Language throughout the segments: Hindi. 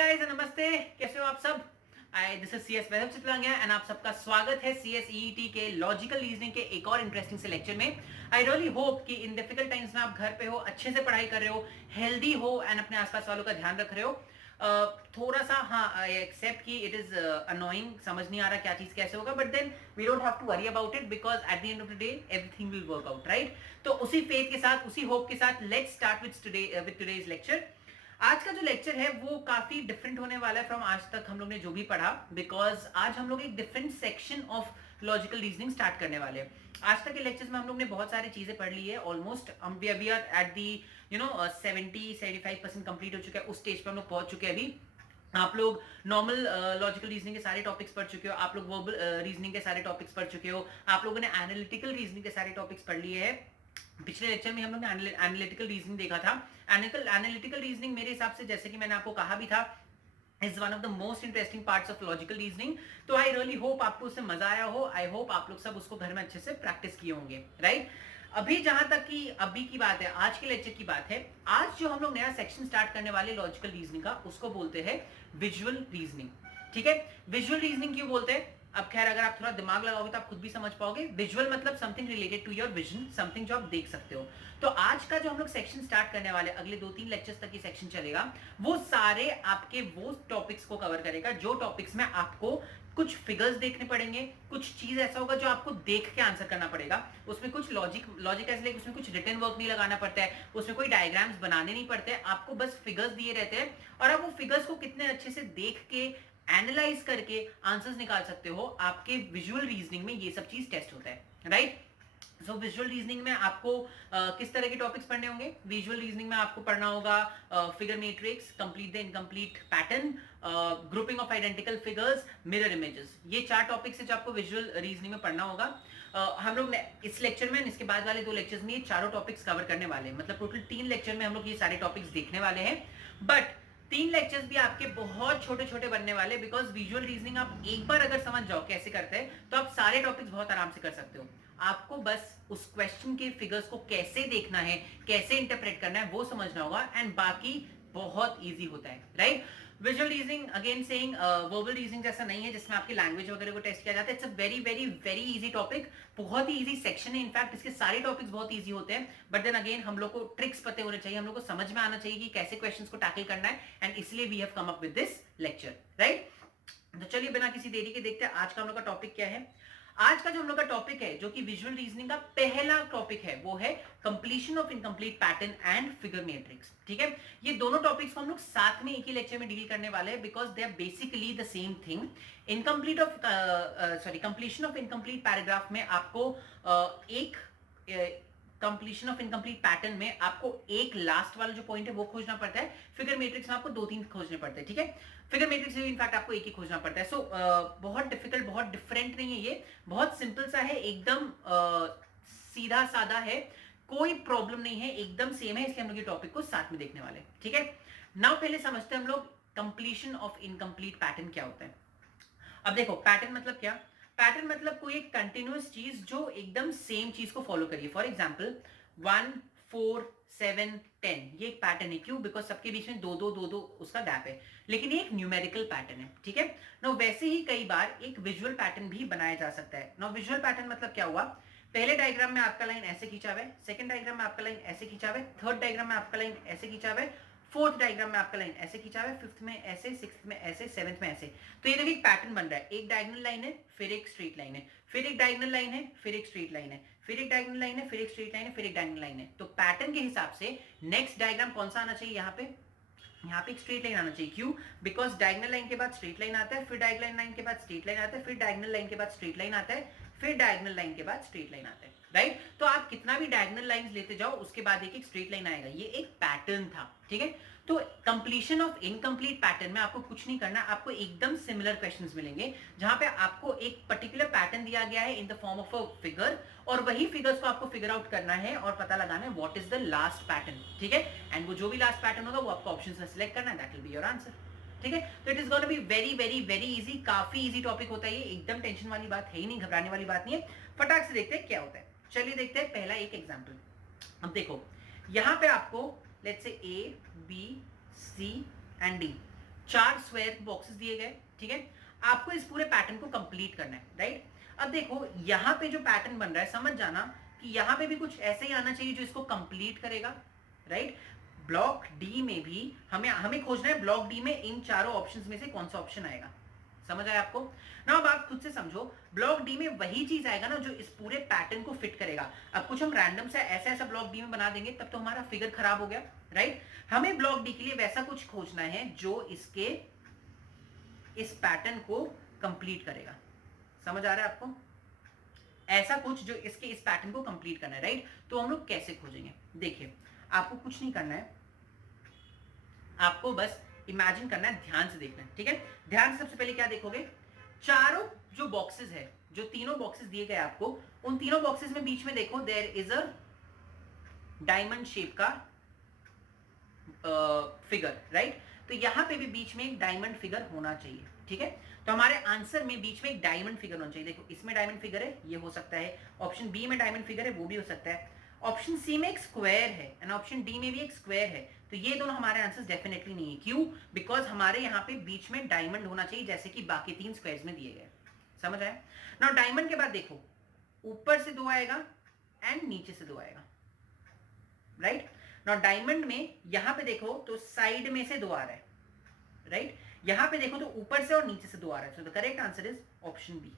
हाय गाइस, नमस्ते। कैसे हो आप सब? This is CS Vaibhav Chitlangia and आप सबका स्वागत है सीएसईटी के लॉजिकल रीजनिंग के एक और इंटरेस्टिंग से लेक्चर में। आई रियली होप कि इन डिफिकल्ट टाइम्स में आप घर पे हो, अच्छे से पढ़ाई कर रहे हो, हेल्दी हो एंड अपने आसपास वालों का ध्यान रख रहे हो। थोड़ा सा हाँ, आई एक्सेप्ट कि इट इज अनोइंग, समझ नहीं आ रहा क्या चीज कैसे होगा, but then we don't have to worry about it because at the end of the day everything will work out, right? तो उसी फेथ के साथ, उसी होप के साथ let's start with today's lecture. आज का जो लेक्चर है वो काफी डिफरेंट होने वाला है फ्रॉम आज तक हम लोग ने जो भी पढ़ा, बिकॉज आज हम लोग एक different section of logical reasoning start करने वाले हैं। आज तक के लेक्चर्स में हम लोग ने बहुत सारी चीजें पढ़ ली है, ऑलमोस्ट हम भी अभी एट दी 70-75% कंप्लीट हो चुका है। उस स्टेज पर हम लोग पहुंच चुके हैं अभी। आप लोग नॉर्मल लॉजिकल रीजनिंग के सारे टॉपिक्स पढ़ चुके हो, आप लोग वर्बल रीजनिंग के सारे टॉपिक्स पढ़ चुके हो, आप लोगों ने एनालिटिकल रीजनिंग के सारे टॉपिक्स पढ़ लिए हैं। पिछले लेक्चर में हम लोग ने एनालिटिकल रीजनिंग देखा था। एनालिटिकल रीजनिंग मेरे हिसाब से, जैसे कि मैंने आपको कहा भी था, is one of the most interesting parts of logical reasoning. तो आई रियली होप आपको उससे मजा आया हो। आई होप आप लोग सब उसको घर में अच्छे से प्रैक्टिस किए होंगे, राइट? अभी जहां तक कि अभी की बात है, आज के लेक्चर की बात है, आज जो हम लोग नया सेक्शन स्टार्ट करने वाले लॉजिकल रीजनिंग का, उसको बोलते हैं विजुअल रीजनिंग। ठीक है, विजुअल रीजनिंग क्यों बोलते हैं? अब खैर, अगर आप थोड़ा दिमाग लगाओगे तो आप खुद भी समझ पाओगे। विजुअल मतलब something related to your vision, something जो आप देख सकते हो। तो आज का जो हम लोग सेक्शन स्टार्ट करने वाले, अगले 2-3 लेक्चर्स तक ये सेक्शन चलेगा, वो सारे आपके वो टॉपिक्स को कवर करेगा जो टॉपिक्स में आपको कुछ फिगर्स देखने पड़ेंगे, कुछ चीज ऐसा होगा जो आपको देख के आंसर करना पड़ेगा। उसमें कुछ लॉजिक ऐसे लाइक उसमें कुछ रिटन वर्क नहीं लगाना पड़ता है, उसमें कोई डायग्राम्स बनाने नहीं पड़ते हैं, आपको बस फिगर्स दिए रहते हैं और आप वो फिगर्स को कितने अच्छे से देख के एनालाइज करके आंसर्स निकाल सकते हो। आपके विजुअल रीजनिंग में ये सब चीज टेस्ट होता है, राइट? सो विजुअल रीजनिंग में आपको किस तरह के टॉपिक्स पढ़ने होंगे? विजुअल रीजनिंग में आपको पढ़ना होगा figure matrix, complete the incomplete pattern, grouping of identical figures, mirror images. ये 4 टॉपिक्स है जो आपको विजुअल रीजनिंग में पढ़ना होगा। हम लोग इस लेक्चर में, इसके बाद वाले 2 लेक्चर्स में ये चारों टॉपिक्स कवर करने वाले हैं। मतलब टोटल 3 लेक्चर में हम लोग ये सारे टॉपिक्स देखने वाले हैं, बट 3 लेक्चर्स भी आपके बहुत छोटे छोटे बनने वाले, बिकॉज विजुअल रीजनिंग आप एक बार अगर समझ जाओ कैसे करते हैं तो आप सारे टॉपिक्स बहुत आराम से कर सकते हो। आपको बस उस क्वेश्चन के फिगर्स को कैसे देखना है, कैसे इंटरप्रेट करना है, वो समझना होगा, एंड बाकी बहुत इजी होता है, right? Visual reasoning, again saying, verbal reasoning जैसा नहीं है जिसमें आपकी लैंग्वेज वगैरह को टेस्ट किया जाता है। It's a very very very easy topic, बहुत ही इजी सेक्शन है। इनफैक्ट इसके सारे टॉपिक्स बहुत इजी होते हैं, बट देन अगेन हम लोग को ट्रिक्स पते होने चाहिए, हम लोग को समझ में आना चाहिए कि कैसे क्वेश्चंस को टैकल करना है, एंड इसलिए we have come up with this lecture, right? तो चलिए बिना किसी देरी के देखते हैं आज का हम लोग का टॉपिक क्या है। आज का जो हम लोग का टॉपिक है, जो कि विजुअल रीजनिंग का पहला टॉपिक है, वो है completion of incomplete pattern and figure matrix. ठीक है, ये दोनों टॉपिक्स को हम लोग साथ में एक ही लेक्चर में डील करने वाले हैं, because they are basically the same thing. Completion of incomplete paragraph में आपको एक कंप्लीशन ऑफ इनकम्प्लीट पैटर्न में आपको एक लास्ट वाला जो पॉइंट है वो खोजना पड़ता है। फिगर मैट्रिक्स में आपको 2-3 खोजने पड़ते हैं। ठीक है, फिगर मैट्रिक्स में इनफैक्ट आपको एक ही खोजना पड़ता है। सो बहुत डिफिकल्ट, बहुत डिफरेंट नहीं है, ये बहुत सिंपल सा है, एकदम सीधा साधा है, कोई प्रॉब्लम नहीं है, एकदम सेम है। इसलिए हम लोग ये टॉपिक को साथ में देखने वाले। ठीक है, नाउ पहले समझते हैं हम लोग कंप्लीशन ऑफ इनकम्प्लीट पैटर्न क्या होता है। अब देखो, पैटर्न मतलब क्या? पैटर्न मतलब कोई एक कंटिन्यूअस चीज जो एकदम सेम चीज को फॉलो करिए। फॉर एग्जाम्पल 1, 4, 7, 10, ये एक पैटर्न है। क्यों? बिकॉज सबके बीच में 2-2 उसका गैप है, लेकिन ये एक न्यूमेरिकल पैटर्न है। ठीक है ना? वैसे ही कई बार एक विजुअल पैटर्न भी बनाया जा सकता है ना। विजुअल पैटर्न मतलब क्या हुआ? पहले डायग्राम में आपका लाइन ऐसे खींचा हुआ है, सेकंड डायग्राम में आपका लाइन ऐसे खींचा हुआ है, थर्ड डायग्राम में आपका लाइन ऐसे खींचा हुआ है, फोर्थ डायग्राम में आपका लाइन ऐसे खींचा हुआ है, फिफ्थ में ऐसे, सिक्स्थ में ऐसे, सेवेंथ में ऐसे। तो ये देखिए एक पैटर्न बन रहा है। एक डायगोनल लाइन है, फिर एक स्ट्रेट लाइन है, फिर एक डायगोनल लाइन है, फिर एक स्ट्रेट लाइन है, फिर एक डायगोनल लाइन है, फिर एक स्ट्रेट लाइन है, फिर एक डायगोनल लाइन है। तो पैटर्न के हिसाब से नेक्स्ट डायग्राम कौन सा आना चाहिए? यहाँ पे एक स्ट्रेट लाइन आना चाहिए। क्यों? बिकॉज डायगोनल लाइन के बाद स्ट्रेट लाइन आता है, फिर डायगोनल लाइन के बाद स्ट्रेट लाइन आता है, फिर डायगोनल लाइन के बाद स्ट्रेट लाइन आता है, फिर डायगोनल लाइन के बाद स्ट्रेट लाइन आता है, राइट? तो आप कितना भी डायगोनल लाइंस लेते जाओ, उसके बाद एक एक स्ट्रेट लाइन आएगा। ये एक पैटर्न था। ठीक है, तो कंप्लीशन ऑफ इनकम्प्लीट पैटर्न में आपको कुछ नहीं करना, आपको एकदम सिमिलर क्वेश्चंस मिलेंगे जहां पे आपको एक पर्टिकुलर पैटर्न दिया गया है in the form of a figure, और वही फिगर्स को आपको फिगर आउट करना है और पता लगाना है what is the last pattern. ठीक है, एंड वो जो भी लास्ट पैटर्न होगा वो आपको ऑप्शंस में सिलेक्ट करना है, that will be your answer. ठीक है, तो it is going to be very very very easy, काफी इजी टॉपिक होता है ये, एकदम टेंशन वाली बात है ही नहीं, घबराने वाली बात नहीं है। फटाक से देखते हैं क्या होता है। चलिए देखते हैं पहला एक एग्जांपल। अब देखो, यहां पे आपको let's say A, B, C and D 4 square boxes दिए गए, ठीक है। आपको इस पूरे पैटर्न को कंप्लीट करना है, राइट। अब देखो यहां पे जो पैटर्न बन रहा है, समझ जाना कि यहां पे भी कुछ ऐसे ही आना चाहिए जो इसको कंप्लीट करेगा, राइट। ब्लॉक डी में भी हमें हमें खोजना है ब्लॉक डी में इन चारों ऑप्शंस में से कौन सा ऑप्शन आएगा। समझ आया आपको ना। अब आप खुद से समझो, ब्लॉक डी में वही चीज आएगा ना जो इस पूरे पैटर्न को फिट करेगा। अब कुछ हम रैंडम से ऐसा ऐसा ब्लॉक डी में बना देंगे तब तो हमारा फिगर खराब हो गया, राइट। हमें ब्लॉक डी के लिए वैसा कुछ खोजना है जो इसके इस पैटर्न को कंप्लीट करेगा। समझ आ रहा है आपको, ऐसा कुछ जो इसके इस पैटर्न को कंप्लीट करना है, राइट। तो हम लोग कैसे खोजेंगे, देखिए आपको कुछ नहीं करना है, आपको बस इमेजिन करना है, ध्यान से देखना है, ठीक है। ध्यान से सबसे पहले क्या देखोगे, चारों जो बॉक्सेस है, जो तीनों बॉक्सेस दिए गए आपको, उन तीनों बॉक्सेस में बीच में देखो there is a diamond shape का फिगर, राइट। तो यहां पे भी बीच में एक डायमंड फिगर होना चाहिए, ठीक है। तो हमारे आंसर में बीच में एक डायमंड फिगर होना चाहिए। देखो इसमें डायमंड फिगर है, ये हो सकता है। ऑप्शन बी में डायमंड फिगर है, वो भी हो सकता है। ऑप्शन सी में एक स्क्वायर है एंड ऑप्शन डी में भी एक स्क्वायर है। तो ये दोनों हमारे आंसर डेफिनेटली नहीं है। क्यों? बिकॉज हमारे यहाँ पे बीच में डायमंड होना चाहिए जैसे कि बाकी 3 स्क्वायर्स में दिए गए। समझ आया ना। डायमंड के बाद देखो ऊपर से 2 आएगा एंड नीचे से 2 आएगा, राइट। नाउ डायमंड में यहां पे देखो तो साइड में से 2 आ रहा है, राइट। यहां पे देखो तो ऊपर से और नीचे से 2 आ रहा है। So the correct answer is option B.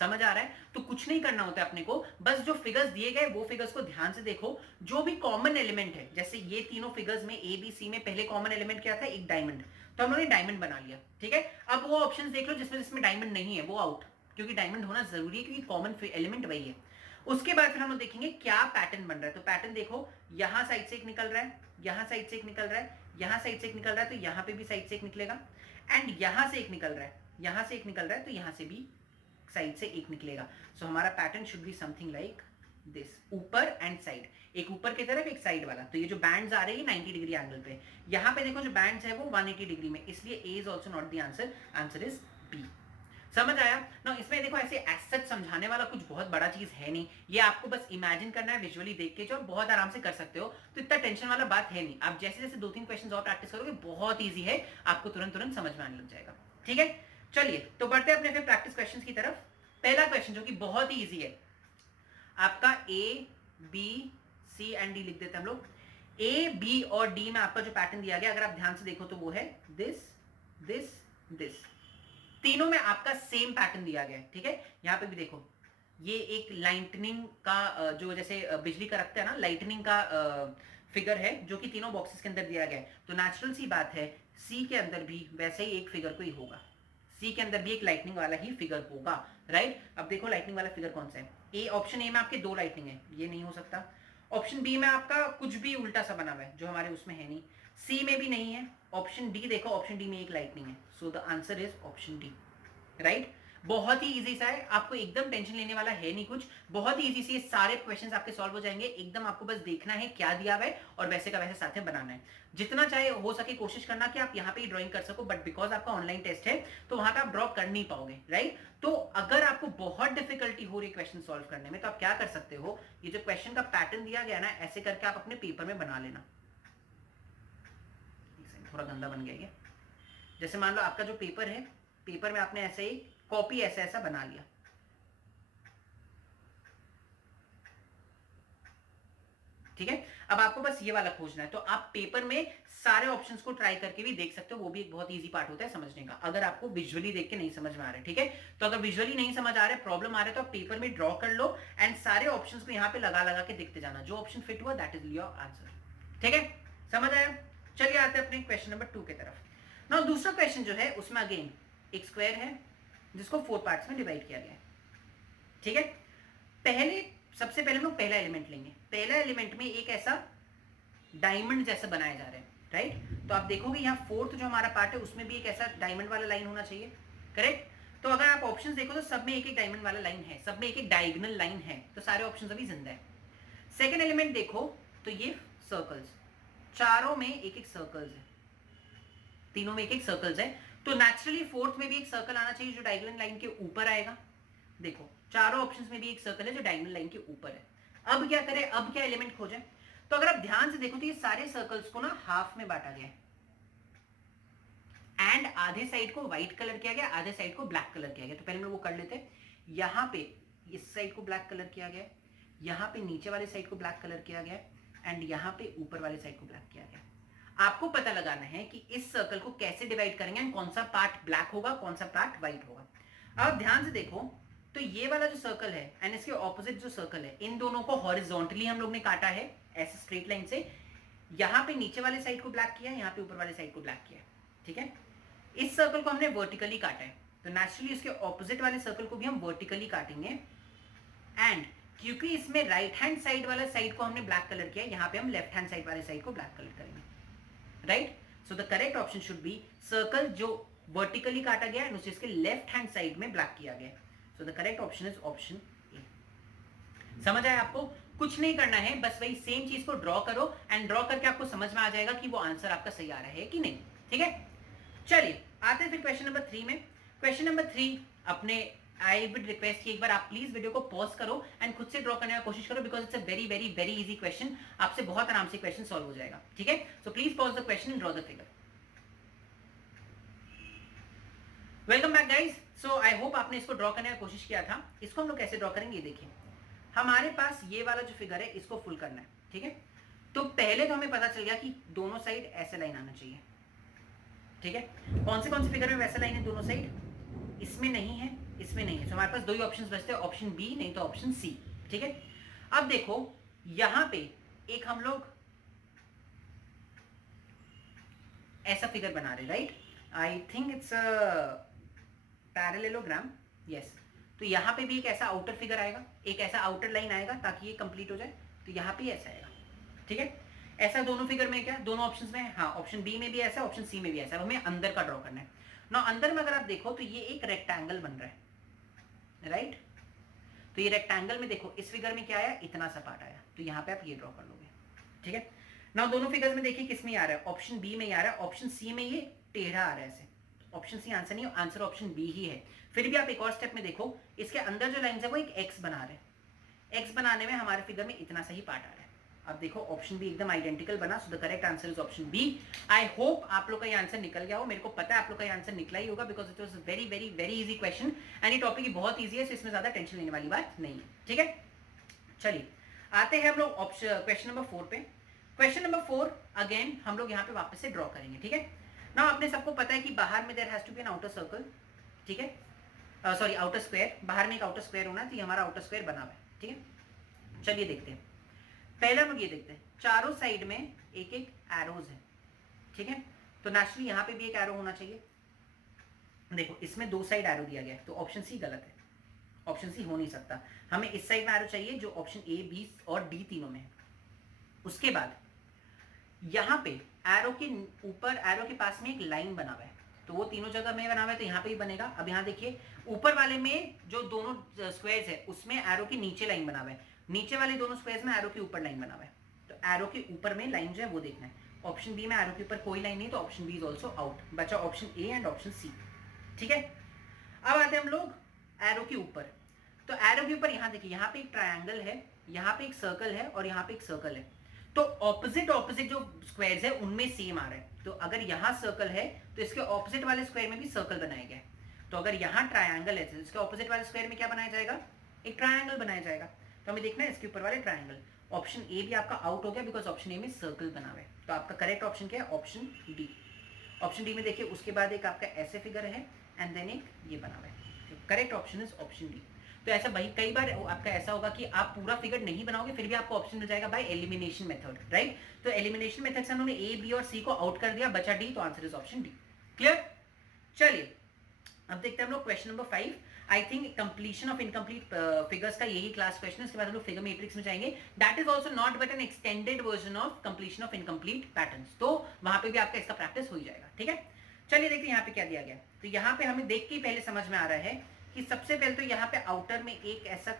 समझ आ रहा है? तो कुछ नहीं करना होता है अपने को, बस जो फिगर्स दिए गए वो फिगर्स को ध्यान से देखो। जो भी कॉमन एलिमेंट है, जैसे ये तीनों फिगर्स में ए बी सी में पहले कॉमन एलिमेंट क्या था, एक डायमंड। तो हम लोगों ने डायमंड बना लिया, ठीक है। अब वो ऑप्शंस देख लो जिसमें डायमंड नहीं है, वो आउट, क्योंकि डायमंड होना जरूरी है, क्योंकि कॉमन एलिमेंट वही है। उसके बाद फिर हम लोग देखेंगे क्या पैटर्न बन रहा है। तो पैटर्न देखो, यहां साइड से एक निकल रहा है, यहां साइड से एक निकल रहा है, यहां साइड से एक निकल रहा है, तो यहां पे भी साइड से एक निकलेगा एंड यहां से एक निकल रहा है, यहां से एक निकल रहा है, तो यहां से भी साइड से एक निकलेगा। सो हमारा pattern should be something like this, ऊपर एंड साइड, एक ऊपर की तरफ एक साइड वाला। तो ये जो बैंड्स आ रहे हैं 90 डिग्री एंगल पे, यहां पे देखो जो बैंड्स है वो 180 डिग्री में, इसलिए A is also not the answer, answer is B. समझ आया ना। इसमें देखो ऐसे एज समझाने वाला कुछ बहुत बड़ा चीज है नहीं, ये आपको बस इमेजिन करना है विजुअली देख के, जो बहुत आराम से कर सकते हो। तो इतना टेंशन वाला बात है नहीं। आप जैसे जैसे 2-3 क्वेश्चंस और प्रैक्टिस करोगे बहुत ईजी है, आपको तुरंत तुरंत समझ में आने लग जाएगा, ठीक है। चलिए तो बढ़ते हैं अपने फिर प्रैक्टिस क्वेश्चंस की तरफ। पहला क्वेश्चन जो कि बहुत ही ईजी है, आपका A B C and D लिख देते हैं हम लोग। ए बी और डी में आपका जो पैटर्न दिया गया, अगर आप ध्यान से देखो तो वो है दिस दिस दिस, तीनों में आपका सेम पैटर्न दिया गया है, ठीक है। यहां पे भी देखो ये एक लाइटनिंग का जो जैसे बिजली का रखते हैं ना, लाइटनिंग का फिगर है जो कि तीनों बॉक्सेस के अंदर दिया गया है। तो नेचुरल सी बात है सी के अंदर भी वैसे ही एक फिगर कोई होगा, सी के अंदर भी एक लाइटनिंग वाला ही फिगर होगा, राइट। अब देखो लाइटनिंग वाला फिगर कौन सा है। ए ऑप्शन ए में आपके 2 लाइटनिंग है, ये नहीं हो सकता। ऑप्शन बी में आपका कुछ भी उल्टा सा बना हुआ है जो हमारे उसमें है नहीं। सी में भी नहीं है। ऑप्शन डी देखो, ऑप्शन डी में एक लाइटनिंग है। So the answer is option D, right. बहुत ही इजी सा है, आपको एकदम टेंशन लेने वाला है नहीं कुछ, बहुत ही इजी से सारे क्वेश्चंस आपके सॉल्व हो जाएंगे एकदम। आपको बस देखना है क्या दिया हुआ है और वैसे का वैसे साथ में बनाना है। जितना चाहे हो सके कोशिश करना कि आप यहाँ पे ही ड्राइंग कर सको, बट बिकॉज आपका ऑनलाइन टेस्ट है तो वहां पे आप ड्रॉ कर नहीं पाओगे, राइट। तो अगर आपको बहुत डिफिकल्टी हो रही है क्वेश्चन सॉल्व करने में, तो आप क्या कर सकते हो, ये जो क्वेश्चन का पैटर्न दिया गया ना, ऐसे करके आप अपने पेपर में बना लेना। थोड़ा गंदा बन गया ये। जैसे मान लो आपका जो पेपर है, पेपर में आपने ऐसे ही कॉपी ऐसा ऐसा बना लिया, ठीक है। अब आपको बस ये वाला खोजना है। तो आप पेपर में सारे ऑप्शंस को ट्राई करके भी देख सकते हो, वो भी एक बहुत इजी पार्ट होता है समझने का, अगर आपको विजुअली देख के नहीं समझ में आ रहा है, ठीक है। तो अगर विजुअली नहीं समझ आ रहा है, प्रॉब्लम आ रहा है, तो आप पेपर में ड्रॉ कर लो एंड सारे ऑप्शंस को यहाँ पे लगा लगा के देखते जाना, जो ऑप्शन फिट हुआ दैट इज योर आंसर, ठीक है। समझ आया? चलिए आते हैं अपने क्वेश्चन नंबर 2 की तरफ। नाउ दूसरा क्वेश्चन जो है उसमें अगेन एक स्क्वायर है जिसको 4 पार्ट्स में डिवाइड किया गया है, ठीक है। सबसे पहले हम लोग पहला एलिमेंट लेंगे। पहला एलिमेंट में एक ऐसा डायमंड जैसा बनाया जा रहा है, राइट। तो आप देखोगे यहाँ फोर्थ जो हमारा पार्ट है उसमें भी एक ऐसा डायमंड वाला लाइन होना चाहिए, करेक्ट। तो अगर आप ऑप्शंस देखो तो सब में एक एक डायमंड वाला लाइन है, सब में एक एक डायगोनल लाइन है, तो सारे ऑप्शंस अभी जिंदा है। सेकेंड एलिमेंट देखो तो ये सर्कल्स, चारों में एक एक सर्कल्स है, तीनों में एक एक सर्कल्स है। तो नेचुरली फोर्थ में भी एक सर्कल आना चाहिए जो डायगोनल लाइन के ऊपर आएगा। देखो चारों ऑप्शंस में भी एक सर्कल है जो डायगोनल लाइन के ऊपर है। अब क्या करें, अब क्या एलिमेंट खोजें। तो अगर आप ध्यान से देखो तो ये सारे सर्कल्स को ना हाफ में बांटा गया है, एंड आधे साइड को व्हाइट कलर किया गया, आधे साइड को ब्लैक कलर किया गया। तो पहले हम लोग वो कर लेते हैं। यहाँ पे इस साइड को ब्लैक कलर किया गया, यहाँ पे नीचे वाले साइड को ब्लैक कलर किया गया, एंड यहाँ पे ऊपर वाले साइड को ब्लैक किया गया। आपको पता लगाना है कि इस सर्कल को कैसे डिवाइड करेंगे एंड कौन सा पार्ट ब्लैक होगा, कौन सा पार्ट व्हाइट होगा। अब ध्यान से देखो, तो ये वाला जो सर्कल है एंड इसके ऑपोजिट जो सर्कल है, इन दोनों को हॉरिजॉन्टली हम लोग ने काटा है ऐसे स्ट्रेट लाइन से। यहाँ पे नीचे वाले साइड को ब्लैक किया है, यहाँ पे ऊपर वाले साइड को ब्लैक किया है, ठीक है। इस सर्कल को हमने वर्टिकली काटा है, तो नेचुरली इसके ऑपोजिट वाले सर्कल को भी हम वर्टिकली काटेंगे। एंड क्योंकि इसमें राइट हैंड साइड वाला साइड को हमने ब्लैक कलर किया, यहाँ पे हम लेफ्ट हैंड साइड वाले साइड को ब्लैक कलर करेंगे, right. So the correct option should be circle जो वर्टिकली काटा गया है उसे इसके लेफ्ट हैंड साइड में ब्लैक किया गया। सो the correct option is option A. समझ आया आपको? कुछ नहीं करना है, बस वही सेम चीज को ड्रॉ करो एंड ड्रॉ करके आपको समझ में आ जाएगा कि वो आंसर आपका सही आ रहा है कि नहीं, ठीक है। चलिए आते हैं फिर क्वेश्चन नंबर 3 में। क्वेश्चन नंबर 3 अपने आई वुड रिक्वेस्ट कि एक बार आप प्लीज वीडियो को पॉज करो एंड खुद से ड्रॉ करने की कोशिश करो, because it's a very very very easy question. आपसे बहुत आराम से क्वेश्चन सॉल्व हो जाएगा, ठीक है। So please pause the question and draw the figure. Welcome back guys. So I hope आपने इसको ड्रॉ करने की कोशिश किया था। इसको हम लोग कैसे ड्रॉ करेंगे, देखिए हमारे पास ये वाला जो फिगर है इसको फुल करना है, ठीक है। तो पहले तो हमें पता चल गया कि दोनों साइड ऐसे लाइन आना चाहिए, ठीक है। कौन से फिगर में वैसे लाइन है दोनों साइड? इसमें नहीं है, इसमें नहीं है। तो हमारे पास दो ही ऑप्शंस बचते हैं, ऑप्शन बी नहीं तो ऑप्शन सी, ठीक है। अब देखो यहां पे एक हम लोग ऐसा फिगर बना रहे, right. I think it's parallelogram, yes. तो यहाँ पे भी एक ऐसा आउटर फिगर आएगा, एक ऐसा आउटर लाइन आएगा ताकि ये कंप्लीट हो जाए। तो यहाँ पे ऐसा आएगा, ठीक है। ऐसा दोनों फिगर में, क्या दोनों ऑप्शंस में? हाँ, ऑप्शन बी में भी ऐसा, ऑप्शन सी में भी ऐसा। हमें अंदर का ड्रॉ करना है ना। अंदर में अगर आप देखो तो ये एक रेक्टेंगल बन रहा है, राइट। तो ये रेक्टेंगल में देखो इस फिगर में क्या आया, इतना सा पार्ट आया। तो यहाँ पे आप ये ड्रॉ कर लोगे, ठीक है ना। दोनों फिगर्स में देखिए किस में आ रहा है, ऑप्शन बी में आ रहा है, ऑप्शन सी में ये टेढ़ा आ रहा है ऐसे। ऑप्शन सी आंसर नहीं, आंसर ऑप्शन बी ही है। फिर भी आप एक और स्टेप में देखो, इसके अंदर जो लाइन है वो एक एक्स बना रहे हैं। एक्स बनाने में हमारे फिगर में इतना सही पार्ट आ रहा है। अब देखो ऑप्शन बी एकदम आइडेंटिकल बना। So the correct answer is option B. I hope आप लोग का ये आंसर निकल गया हो। मेरे को पता है आप लोग का ये आंसर निकला ही होगा, because it was very very very easy question and ये टॉपिक बहुत ईजी है, सो इसमें ज्यादा टेंशन लेने वाली बात नहीं है, ठीक है। चलिए आते हैं हम लोग ऑप्शन क्वेश्चन नंबर 4 पे। क्वेश्चन नंबर 4 अगेन हम लोग यहाँ पे वापस से ड्रॉ करेंगे, ठीक है ना। आपने सबको पता है कि बाहर में there has to be an outer circle, ठीक है, सॉरी आउटर स्क्वायर। बाहर में एक आउटर स्क्वायर होना, तो ये हमारा आउटर स्क्वायर बना हुआ है, ठीक है। चलिए देखते हैं। पहले हम लोग ये देखते हैं, चारों साइड में एक एक एरोज है, ठीक है। तो नेचुरली यहाँ पे भी एक एरो होना चाहिए। देखो इसमें दो साइड एरो दिया गया है, तो ऑप्शन सी गलत है, ऑप्शन सी हो नहीं सकता। हमें इस साइड में एरो चाहिए जो ऑप्शन ए, बी और डी तीनों में है। उसके बाद यहाँ पे एरो के ऊपर, एरो के पास में एक लाइन बना हुआ है, तो वो तीनों जगह में बना हुआ है, तो यहाँ पे ही बनेगा। अब यहाँ देखिए ऊपर वाले में जो दोनों स्क्वायर्स है उसमें एरो के नीचे लाइन बना हुआ है, नीचे वाले दोनों स्क्वायर्स में एरो के ऊपर लाइन बना हुआ है। तो एरो के ऊपर में लाइन जो है वो देखना है। ऑप्शन बी में एरो के ऊपर कोई लाइन नहीं, तो option B is also out. बचा option A and option C, ठीक है। अब आते हैं हम लोग एरो के ऊपर। तो एरो के ऊपर यहाँ देखिए, यहाँ पे एक ट्रायंगल है, यहाँ पे एक सर्कल है और यहाँ पे एक सर्कल है। तो ऑपोजिट जो स्क्वायर्स है उनमें सेम आ रहा है। तो अगर यहाँ सर्कल है तो इसके ऑपोजिट वाले स्क्वायर में भी सर्कल बनाया गया है। तो अगर यहाँ ट्रायंगल है तो इसके ऑपोजिट वाले स्क्वायर में क्या बनाया जाएगा, एक ट्रायंगल बनाया जाएगा। तो हमें देखना है इसके ऊपर वाले ट्रायंगल। ऑप्शन ए भी आपका आउट हो गया, बिकॉज ऑप्शन ए में सर्कल बना हुआ है। तो आपका करेक्ट ऑप्शन क्या है, ऑप्शन डी। ऑप्शन डी में देखिए उसके बाद एक आपका ऐसे फिगर है एंड देन एक ये बना हुआ है। Correct option is option D. तो ऐसा भाई कई बार आपका ऐसा होगा कि आप पूरा फिगर नहीं बनाओगे, फिर भी आपको ऑप्शन मिल जाएगा बाय एलिमिनेशन मेथड, राइट। तो एलिमिनेशन मेथड से उन्होंने ए, बी और सी को आउट कर दिया, बचा डी, तो answer is option D. Clear? चलिए अब देखते हैं हम लोग question number 5। I think completion of incomplete figures का यही क्लास क्वेश्चन है। इसके बाद हम लोग फिगर मैट्रिक्स में जाएंगे। That is also not but N extended version of completion of incomplete patterns. तो वहां पे भी आपका इसका प्रैक्टिस हो जाएगा, ठीक है। चलिए देखते हैं यहाँ पे क्या दिया गया। तो यहाँ पे हमें देख के पहले समझ में आ रहा है कि सबसे पहले तो यहाँ पे आउटर में एक ऐसा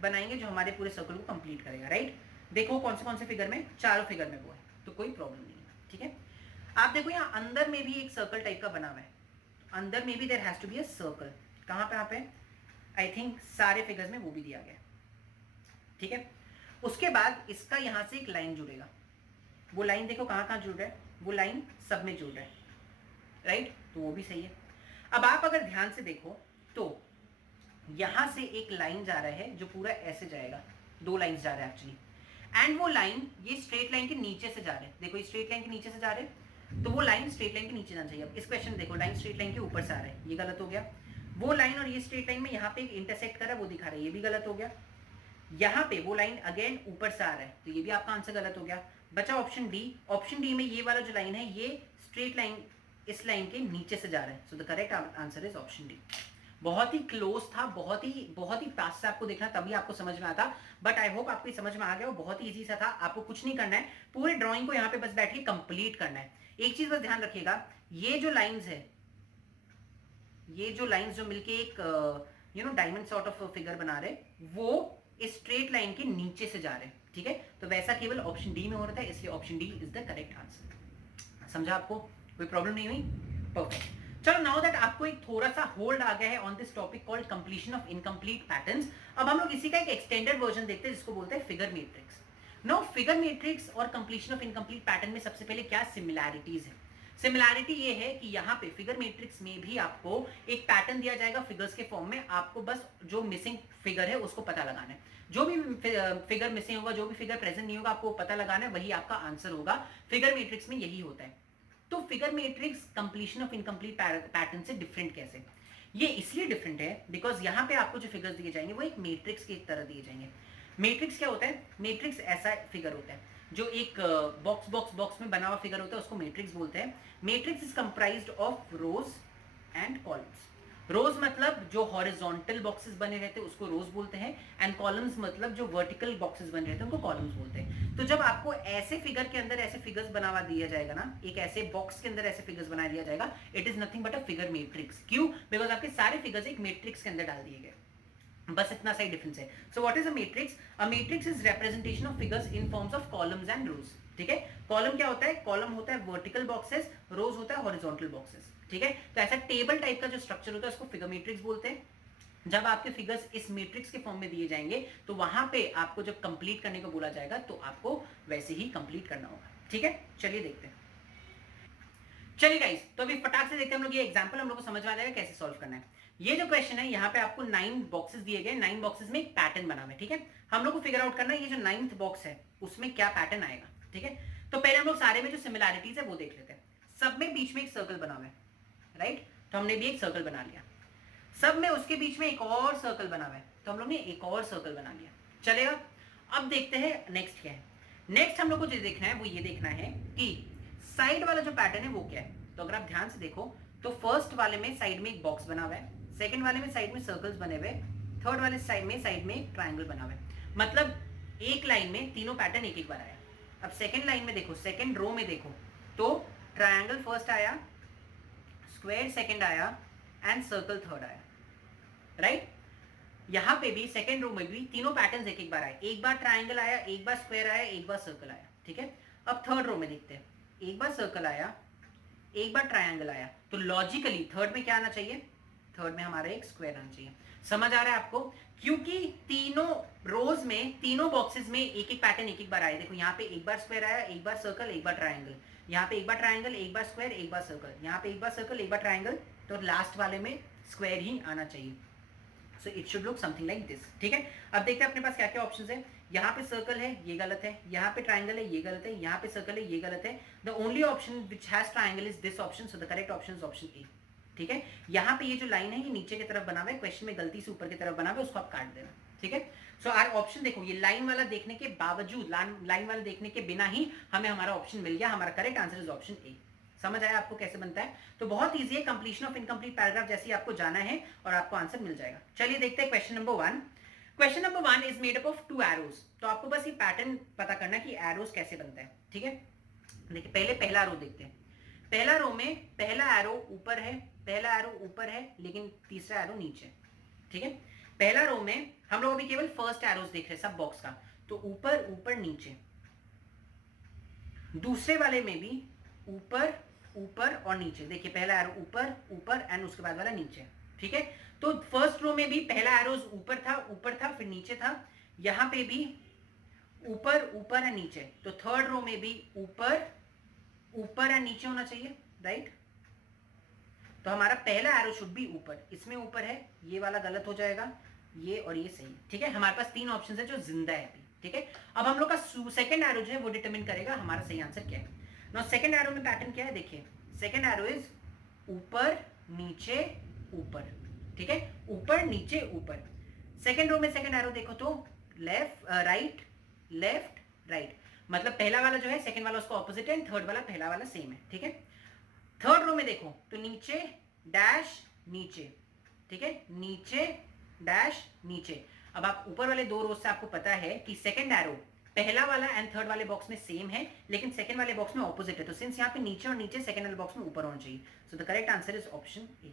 बनाएंगे जो हमारे पूरे सर्कल को कंप्लीट करेगा, राइट। देखो कौन से फिगर में, चारों फिगर में वो है, तो कोई प्रॉब्लम नहीं है, ठीक है। आप देखो यहाँ अंदर में भी एक सर्कल टाइप का बना हुआ है, अंदर में भी there has to be a circle. कहाँ पे? यहाँ पे आई थिंक सारे फिगर्स में वो भी दिया गया, ठीक है। उसके बाद इसका यहाँ से एक लाइन जुड़ेगा। वो लाइन देखो कहाँ जुड़ रहा है, वो लाइन सब में जुड़ रहा है, राइट, तो वो भी सही है। अब आप अगर ध्यान से देखो तो यहां से एक लाइन जा रहा है जो पूरा ऐसे जाएगा, दो लाइंस जा रहे हैं एक्चुअली, एंड वो लाइन ये स्ट्रेट लाइन के नीचे से जा रहे हैं, देखो ये स्ट्रेट लाइन के नीचे से जा रहे हैं, तो वो लाइन स्ट्रेट लाइन के नीचे जाना चाहिए। अब इस क्वेश्चन देखो लाइन स्ट्रेट लाइन के ऊपर से आ रहा है, ये गलत हो गया। वो लाइन और ये स्ट्रेट लाइन में यहाँ पे एक इंटरसेक्ट कर रहा है, वो दिखा रहा है, ये भी गलत हो गया। यहाँ पे वो लाइन अगेन ऊपर से आ रहा है, तो ये भी आपका आंसर गलत हो गया। बचा ऑप्शन डी। ऑप्शन डी में ये वाला जो लाइन है ये स्ट्रेट लाइन इस लाइन के नीचे से जा रहा है, so the correct answer is option D. बहुत ही क्लोज था, बहुत ही पास से आपको देखना तभी आपको समझ में आता, बट आई होप आपको समझ में आ गया। वो बहुत ही इजी सा था, आपको कुछ नहीं करना है, पूरे ड्राइंग को यहाँ पे बस बैठ के कंप्लीट करना है। एक चीज बस ध्यान रखिएगा, ये जो लाइंस है, ये जो लाइंस जो मिलके एक डायमंड सॉर्ट ऑफ फिगर बना रहे, वो इस स्ट्रेट लाइन के नीचे से जा रहे हैं, ठीक है। तो वैसा केवल ऑप्शन डी में हो रहा था, इसलिए option D is the correct answer. समझा आपको, कोई प्रॉब्लम नहीं हुई? परफेक्ट। चलो नाउ दैट आपको एक थोड़ा सा होल्ड आ गया है on this topic called completion of incomplete patterns, अब हम लोग इसी का एक एक्सटेंडेड वर्जन देखते हैं जिसको बोलते हैं figure matrix. Now figure matrix और कंप्लीशन ऑफ इनकम्प्लीट पैटर्न में सबसे पहले क्या सिमिलैरिटीज है? सिमिलैरिटी ये है कि यहाँ पे फिगर मैट्रिक्स में भी आपको एक पैटर्न दिया जाएगा फिगर्स के फॉर्म में, आपको बस जो मिसिंग फिगर है उसको पता लगाना है। जो भी फिगर मिसिंग होगा, जो भी फिगर प्रेजेंट नहीं होगा, आपको पता लगाना है, वही आपका आंसर होगा। फिगर मैट्रिक्स में यही होता है। तो figure matrix completion of incomplete pattern से डिफरेंट कैसे? ये इसलिए डिफरेंट है बिकॉज यहाँ पे आपको जो फिगर्स दिए जाएंगे वो एक मैट्रिक्स की तरह दिए जाएंगे। मैट्रिक्स क्या होता है? मैट्रिक्स ऐसा फिगर होता है जो एक बॉक्स बॉक्स बॉक्स में बना हुआ फिगर होता है, उसको मैट्रिक्स बोलते हैं। Matrix is comprised of rows and columns. Rows मतलब जो हॉरिजॉन्टल बॉक्सेस बने रहते हैं उसको रोज बोलते हैं, एंड कॉलम्स मतलब जो वर्टिकल बॉक्सेस बने रहते हैं उनको कॉलम्स बोलते हैं। तो जब आपको ऐसे फिगर के अंदर ऐसे फिगर्स बनावा दिया जाएगा ना, एक ऐसे बॉक्स के अंदर ऐसे फिगर्स बना दिया जाएगा, it is nothing but a figure matrix. क्यों? बिकॉज आपके सारे फिगर्स एक मैट्रिक्स के अंदर डाल दिए गए, बस इतना सा ही डिफरेंस है। So what is a matrix? A matrix is representation of figures in forms of columns and rows. ठीक है, कॉलम क्या होता है? कॉलम होता है वर्टिकल बॉक्सेस, रोज होता है हॉरिजॉन्टल बॉक्सेस। ठीक है, तो ऐसा टेबल टाइप का जो स्ट्रक्चर होता है उसको फिगर मैट्रिक्स बोलते हैं। जब आपके फिगर्स इस मैट्रिक्स के फॉर्म में दिए जाएंगे तो वहां पे आपको जब कंप्लीट करने को बोला जाएगा तो आपको वैसे ही कंप्लीट करना होगा। ठीक है, चलिए देखते हैं। चलिए गाइस, तो अभी फटाक से देखते हैं हम लोग ये एग्जांपल, हम लोग को समझ में आ जाएगा कैसे सॉल्व करना है। ये जो क्वेश्चन है यहाँ पे आपको 9 बॉक्सेस दिए गए, 9 बॉक्सेस में एक पैटर्न बना हुआ है। ठीक है, हम लोग को फिगर आउट करना है ये जो 9th बॉक्स है उसमें क्या पैटर्न आएगा। ठीक है, तो पहले हम लोग सारे में जो सिमिलैरिटीज है वो देख लेते हैं। सब में बीच में एक सर्कल बना हुआ है, राइट, तो हमने भी एक सर्कल बना लिया। सब में उसके बीच में एक और सर्कल बना हुआ है, तो हम लोग ने एक और सर्कल बना लिया। चलेगा, अब देखते हैं नेक्स्ट क्या है। नेक्स्ट हम लोग को जो देखना है वो ये देखना है कि साइड वाला जो पैटर्न है वो क्या है। तो अगर आप ध्यान से देखो तो फर्स्ट वाले में साइड में एक बॉक्स बना हुआ है, सेकंड वाले में साइड में सर्कल्स बने हुए, थर्ड वाले साइड में एक ट्रायंगल बना हुआ है। मतलब एक लाइन में तीनों पैटर्न एक एक बार आया। अब सेकंड लाइन में देखो, सेकंड रो में देखो तो ट्रायंगल फर्स्ट आया, स्क्वायर सेकंड आया एंड सर्कल थर्ड आया, राइट। यहां पे भी सेकंड रो में भी तीनों पैटर्न्स एक एक बार आए, एक बार ट्रायंगल आया, एक बार स्क्वायर आया, एक बार सर्कल आया। ठीक है, अब थर्ड रो में देखते हैं, एक बार सर्कल आया, एक बार ट्रायंगल आया, तो लॉजिकली थर्ड में क्या आना चाहिए? थर्ड में हमारा एक स्क्वायर आना चाहिए। समझ आ रहा है आपको? क्योंकि तीनों रोज में तीनों बॉक्सेस में एक एक पैटर्न एक एक बार आया। देखो यहाँ पे एक बार स्क्वायर आया, एक बार सर्कल, एक बार ट्रायंगल, यहाँ पे एक बार ट्रायंगल, एक बार स्क्वायर, एक बार सर्कल, यहाँ पे एक बार सर्कल, एक बार ट्रायंगल, तो लास्ट वाले में स्क्वायर ही आना चाहिए। So it should look something like this. ठीक है, अब देखते हैं अपने पास क्या क्या ऑप्शंस है। यहाँ पे सर्कल है, ये गलत है, यहाँ पे ट्रायंगल है, ये गलत है, यहाँ पे सर्कल है, ये गलत है। The only option which has triangle is this option, so the correct option is option A. ठीक है, यहाँ पे ये जो लाइन है ये नीचे की तरफ बना हुआ है, क्वेश्चन में गलती से ऊपर की तरफ बना हुआ है, उसको आप काट देना। ठीक है, सो आर ऑप्शन देखो, ये लाइन वाला देखने के बावजूद, लाइन वाला देखने के बिना ही हमें हमारा ऑप्शन मिल गया। हमारा correct answer is option A. समझ आया आपको कैसे बनता है? तो बहुत इजी है, कंप्लीशन ऑफ इनकम्प्लीट पैराग्राफ जैसे आपको जाना है और आपको आंसर मिल जाएगा। चलिए देखते हैं question number 1। Question number 1 is made up of 2 arrows. तो आपको बस ये पैटर्न पता करना कि एरोज कैसे बनता है। ठीक है, देखिए पहले पहला रो देखते हैं। पहला रो में पहला एरो ऊपर है, पहला एरो ऊपर है लेकिन तीसरा एरो नीचे। ठीक है, पहला रो में हम लोग अभी केवल फर्स्ट एरोज देख रहे हैं सब बॉक्स का, तो ऊपर ऊपर नीचे। दूसरे वाले में भी ऊपर ऊपर और नीचे। देखिए पहला एरो ऊपर ऊपर एंड उसके बाद वाला नीचे। ठीक है, तो फर्स्ट रो में भी पहला एरो ऊपर था फिर नीचे था, यहां पे भी ऊपर ऊपर है नीचे, तो थर्ड रो में भी ऊपर ऊपर है नीचे होना चाहिए, राइट। तो हमारा पहला एरो शुड बी ऊपर, इसमें ऊपर है, ये वाला गलत हो जाएगा, ये और ये सही, ठीक है। हमारे पास 3 ऑप्शन है जो जिंदा है अभी, ठीक है। अब हम लोग का सेकंड एरो जो है वो डिटरमिन करेगा हमारा सही आंसर क्या है। नाउ सेकंड एरो में पैटर्न क्या है, देखिए सेकंड एरो इज ऊपर नीचे ऊपर, ठीक है, ऊपर नीचे ऊपर। सेकंड रो में सेकंड एरो देखो तो लेफ्ट राइट लेफ्ट राइट, मतलब पहला वाला जो है सेकंड वाला उसका ऑपोजिट है, थर्ड वाला पहला वाला सेम है, ठीक है। थर्ड रो में देखो तो नीचे डैश नीचे, ठीक है, नीचे डैश नीचे। अब आप ऊपर वाले 2 रोज से आपको पता है कि सेकंड एरो पहला वाला एंड थर्ड वाले बॉक्स में सेम है, लेकिन सेकंड वाले बॉक्स में ऑपोजिट है, तो सिंस यहाँ पे नीचे और नीचे सेकंड वाले बॉक्स में ऊपर होना चाहिए, सो the correct answer is option A.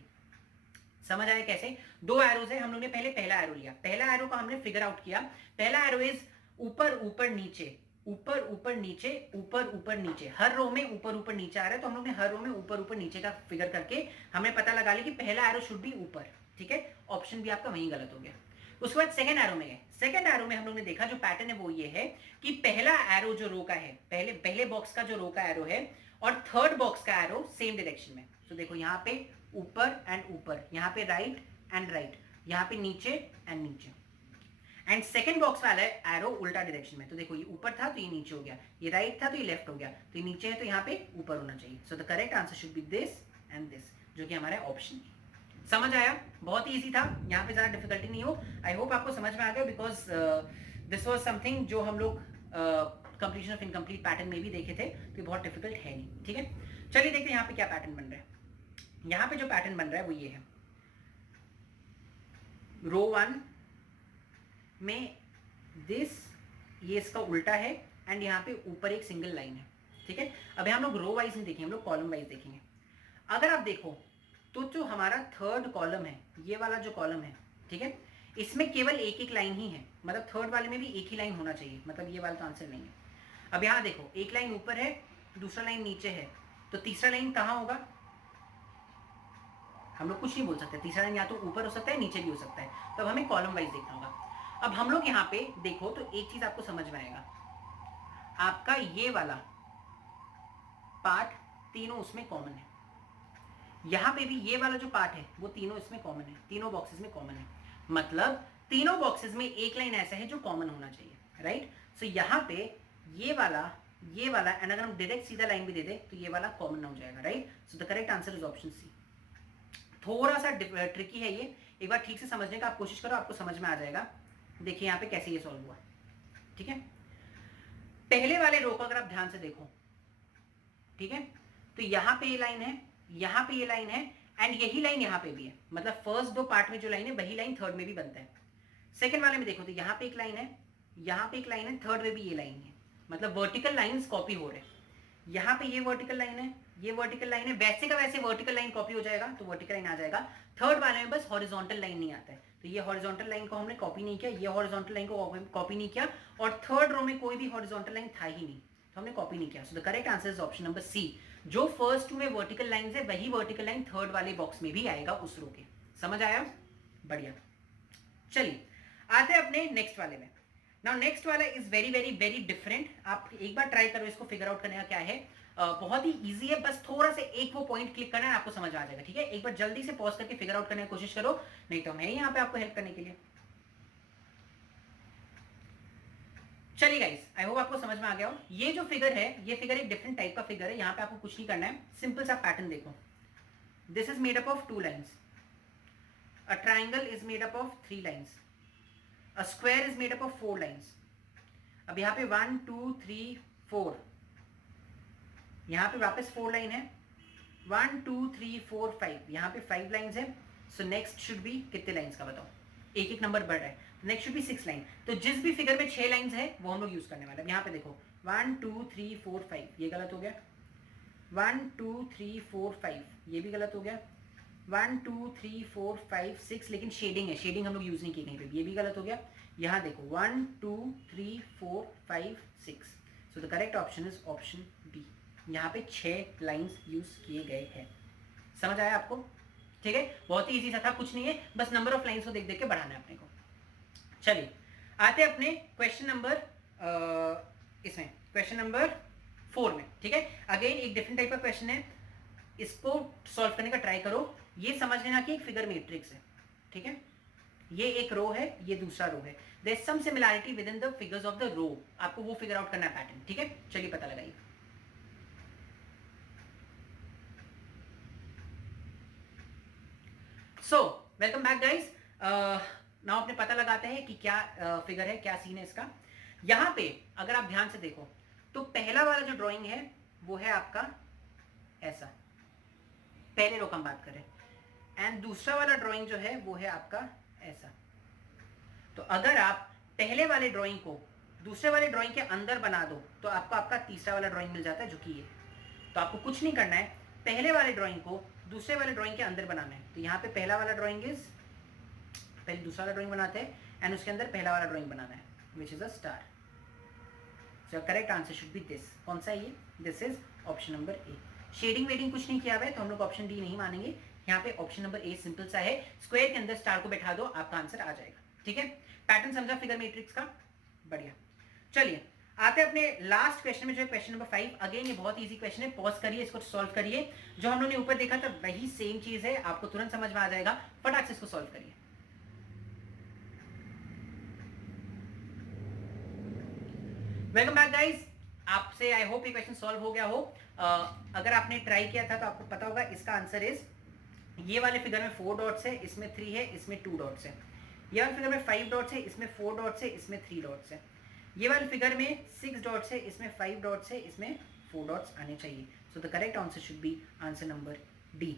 समझ आया कैसे? 2 एरोज है, हम लोग ने पहले पहला एरो लिया, पहला एरो को हमने फिगर आउट किया। पहला एरो इज ऊपर ऊपर नीचे ऊपर ऊपर नीचे ऊपर ऊपर नीचे, हर रो में ऊपर ऊपर नीचे आ रहा है, तो हम लोग ने हर रो में ऊपर ऊपर नीचे का फिगर करके हमें पता लगा लिया कि पहला एरो शुड बी ऊपर, ठीक है। ऑप्शन भी आपका वहीं गलत हो गया। उसके बाद सेकंड एरो में गए, सेकंड एरो में हम लोग ने देखा जो पैटर्न है वो ये है कि पहला एरो जो रो का है, पहले बॉक्स का जो रो का एरो है और थर्ड बॉक्स का एरो सेम डायरेक्शन में, तो देखो यहाँ पे ऊपर एंड ऊपर, यहाँ पे राइट एंड राइट, यहाँ पे नीचे एंड नीचे। एंड सेकंड बॉक्स वाला एरो उल्टा डायरेक्शन में, तो देखो ये ऊपर था तो ये नीचे हो गया, ये राइट था तो ये लेफ्ट हो गया, तो ये नीचे है तो यहाँ पे ऊपर होना चाहिए। सो the correct answer should be this and this, जो कि हमारा ऑप्शन। समझ आया? बहुत ही इजी था, यहाँ पे ज्यादा डिफिकल्टी नहीं हो। आई होप आपको समझ में आ गया, बिकॉज दिस वाज समथिंग जो हम लोग कंप्लीशन ऑफ इनकम्प्लीट पैटर्न में भी देखे थे, तो ये बहुत डिफिकल्ट है नहीं, ठीक है। चलिए देखते हैं यहाँ पे क्या पैटर्न बन रहा है। यहाँ पे जो पैटर्न बन रहा है वो ये है, रो 1 में दिस, ये इसका उल्टा है एंड यहाँ पे ऊपर एक सिंगल लाइन है, ठीक है। अब हम लोग रो वाइज नहीं देखेंगे, हम लोग कॉलम वाइज देखेंगे। अगर आप देखो तो जो हमारा थर्ड कॉलम है, ये वाला जो कॉलम है, ठीक है, इसमें केवल एक एक लाइन ही है, मतलब थर्ड वाले में भी एक ही लाइन होना चाहिए, मतलब ये वाला तो आंसर नहीं है। अब यहाँ देखो एक लाइन ऊपर है, दूसरा लाइन नीचे है, तो तीसरा लाइन कहाँ होगा? हम लोग कुछ नहीं बोल सकते, तीसरा लाइन या तो ऊपर हो सकता है नीचे भी हो सकता है, तो अब हमें कॉलम वाइज देखना होगा। अब हम लोग यहाँ पे देखो तो एक चीज आपको समझ में आएगा, आपका ये वाला पार्ट तीनों उसमें कॉमन है, यहाँ पे भी ये वाला जो पार्ट है वो तीनों इसमें कॉमन है, तीनों बॉक्सेस में कॉमन है, मतलब तीनों बॉक्सेस में एक लाइन ऐसा है जो कॉमन होना चाहिए, राइट। सो यहाँ पे ये वाला एंड अगर हम डायरेक्ट सीधा लाइन भी दे दे तो ये वाला कॉमन ना हो जाएगा, right. So the correct answer is option C. थोड़ा सा ट्रिकी है ये, एक बार ठीक से समझने का आप कोशिश करो, आपको समझ में आ जाएगा। देखिए यहाँ पे कैसे ये सॉल्व हुआ, ठीक है। पहले वाले रो को अगर आप ध्यान से देखो, ठीक है, तो यहाँ पे ये लाइन है, यहाँ पे ये लाइन है एंड यही लाइन यहाँ पे भी है, मतलब फर्स्ट 2 पार्ट में जो लाइन है वही लाइन थर्ड में भी बनता है। सेकंड वाले में देखो तो यहाँ पे एक लाइन है, यहाँ पे एक लाइन है, थर्ड में भी ये लाइन है, मतलब वर्टिकल लाइंस कॉपी हो रहे हैं। यहाँ पे ये वर्टिकल लाइन है, ये वर्टिकल लाइन है, वैसे का वैसे वर्टिकल लाइन कॉपी हो जाएगा तो वर्टिकल लाइन आ जाएगा। थर्ड वाले में बस हॉरिजॉन्टल लाइन नहीं आता है, तो ये हॉरिजॉन्टल लाइन को हमने कॉपी नहीं किया, ये हॉरिजॉन्टल लाइन को कॉपी नहीं किया, और थर्ड रो में कोई भी हॉरिजॉन्टल लाइन था ही नहीं, तो हमने कॉपी नहीं किया। So the correct answer is option number C, जो फर्स्ट 2 में वर्टिकल लाइन है वही वर्टिकल लाइन थर्ड वाले बॉक्स में भी आएगा उस रो के। समझ आया? बढ़िया। चलिए आते हैं अपने नेक्स्ट वाले में। नाउ नेक्स्ट वाला is very very very different, आप एक बार ट्राई करो इसको फिगर आउट करने का क्या है। बहुत ही इजी है, बस थोड़ा सा एक वो पॉइंट क्लिक करना है, आपको समझ आ जाएगा, ठीक है। एक बार जल्दी से पॉज करके फिगर आउट करने की कोशिश करो, नहीं तो मैं यहाँ पे आपको हेल्प करने के लिए। चलिए गाइस, आई होप आपको समझ में आ गया हो। ये जो फिगर है, ये फिगर एक डिफरेंट टाइप का फिगर है, यहाँ पे आपको कुछ नहीं करना है, सिंपल सा पैटर्न देखो। This is made up of 2 lines, a triangle is made up of 3 lines, a square is made up of 4 lines. अब यहाँ पे 1 2 3 4, यहाँ पे वापस 4 लाइन है, 1 2 3 4 5, यहाँ पे 5 लाइन्स है। सो नेक्स्ट शुड बी कितने लाइन्स का बताओ, एक एक नंबर बढ़ रहा है, नेक्स्ट शुड बी 6 लाइन। तो जिस भी फिगर में 6 लाइन्स है वो हम लोग यूज करने वाले हैं। यहाँ पे देखो 1 2 3 4 5, ये गलत हो गया, 1 2 3 4 5, ये भी गलत हो गया, 1 2 3 4 5 6, लेकिन शेडिंग है, शेडिंग हम लोग यूज नहीं की कहीं पे, ये भी गलत हो गया। यहाँ देखो 1 2 3 4 5 6, so the correct option is option B. यहाँ पे 6 लाइंस यूज किए गए हैं। समझ आया आपको? ठीक है, बहुत ही इजी सा था, कुछ नहीं है, बस नंबर ऑफ लाइंस को देख देख के बढ़ाना है अपने को। चलिए आते हैं अपने क्वेश्चन नंबर इसमें क्वेश्चन नंबर 4 में, ठीक है। अगेन एक डिफरेंट टाइप का क्वेश्चन है, इसको सॉल्व करने का ट्राई करो। ये समझ लेना कि एक फिगर मैट्रिक्स है, ठीक है, ये एक रो है, ये दूसरा रो है, there is some similarity within the figures of the row, आपको वो फिगर आउट करना है पैटर्न, ठीक है। चलिए पता लगाइए। So welcome back guys. Now अपने पता लगाते हैं कि क्या फिगर है, क्या सीन है इसका। यहां पे अगर आप ध्यान से देखो तो पहला वाला जो ड्राइंग है वो है आपका ऐसा, पहले रो का हम बात करें, एंड दूसरा वाला ड्राइंग जो है वो है आपका ऐसा। तो अगर आप पहले वाले ड्राइंग को दूसरे वाले ड्राइंग के अंदर बना दो तो आपको आपका तीसरा वाला ड्राइंग मिल जाता है, जो कि ये। तो आपको कुछ नहीं करना है, पहले वाले ड्राइंग को दूसरे वाले ड्राइंग के अंदर बनाना है। तो यहाँ पे पहला वाला ड्राइंग इज, पहले दूसरा वाला ड्राइंग बनाते हैं एंड उसके अंदर पहला वाला ड्राइंग बनाना है, which is a star. So correct answer should be this. कौन सा है ये? This is option number A. Shading wedding कुछ नहीं किया हुआ है तो हम लोग ऑप्शन डी नहीं मानेंगे। यहाँ पे ऑप्शन नंबर ए सिंपल सा है, स्क्वायर के अंदर स्टार को बैठा दो, आपका आंसर आ जाएगा, ठीक है। पैटर्न समझा फिगर मैट्रिक्स का? बढ़िया। चलिए आते हैं अपने लास्ट क्वेश्चन में, जो है क्वेश्चन नंबर 5। अगेन ये बहुत इजी क्वेश्चन है, पॉज करिए, इसको सॉल्व करिए। जो हम लोगों ने ऊपर देखा था वही सेम चीज है, आपको तुरंत समझ में आ जाएगा, फटाक से इसको सॉल्व करिए। Welcome back guys. आपसे आई होप ये क्वेश्चन सॉल्व हो गया हो। अगर आपने ट्राई किया था तो आपको पता होगा इसका आंसर इज, ये वाले फिगर में 4 डॉट्स है, इसमें 3 है, इसमें 2 डॉट्स है। ये वाले फिगर में 5 डॉट्स है, इसमें 4 डॉट्स है, इसमें 3 डॉट्स है। ये वाले फिगर में 6 डॉट्स है, इसमें 5 डॉट्स है, इसमें 4 डॉट्स आने चाहिए। सो the correct answer should B answer number D.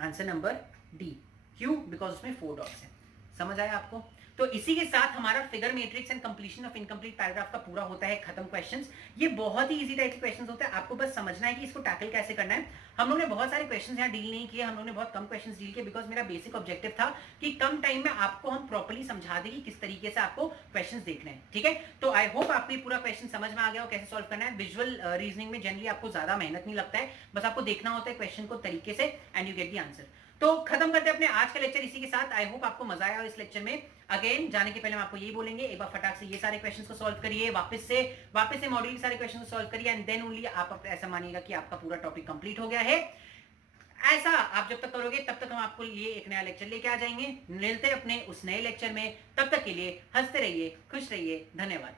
Answer number D. क्यों? बिकॉज उसमें 4 डॉट्स है। समझ आया आपको? तो इसी के साथ हमारा figure matrix and completion of incomplete paragraph का पूरा होता है खत्म क्वेश्चंस। ये बहुत ही इजी टाइप के क्वेश्चंस होते हैं, आपको बस समझना है कि इसको टैकल कैसे करना है। हम लोग ने बहुत सारे क्वेश्चंस यहाँ डील नहीं किए, हम लोग ने बहुत कम क्वेश्चंस डील किए, बिकॉज मेरा बेसिक ऑब्जेक्टिव था कि कम टाइम में आपको हम प्रॉपर्ली समझा दें कि किस तरीके से आपको क्वेश्चंस देखने हैं, ठीक है। तो आई होप आपको ये पूरा क्वेश्चन समझ में आ गया हो कैसे सॉल्व करना है। विजुअल रीजनिंग में जनरली आपको ज्यादा मेहनत नहीं लगता है, बस आपको देखना होता है क्वेश्चन को तरीके से and you get the answer. तो खत्म करते हैं अपने आज का लेक्चर इसी के साथ। आई होप आपको मजा आया इस लेक्चर में। अगेन जाने के पहले हम आपको यही बोलेंगे, एक बार फटाक से ये सारे क्वेश्चंस को सॉल्व करिए, वापस से मॉड्यूल के सारे क्वेश्चंस को सॉल्व करिए एंड देन ओनली आप ऐसा मानिएगा कि आपका पूरा टॉपिक कंप्लीट हो गया है। ऐसा आप जब तक करोगे तब तक हम आपको लिए एक नया लेक्चर लेके आ जाएंगे। मिलते हैं अपने उस नए लेक्चर में, तब तक के लिए हंसते रहिए, खुश रहिए, धन्यवाद।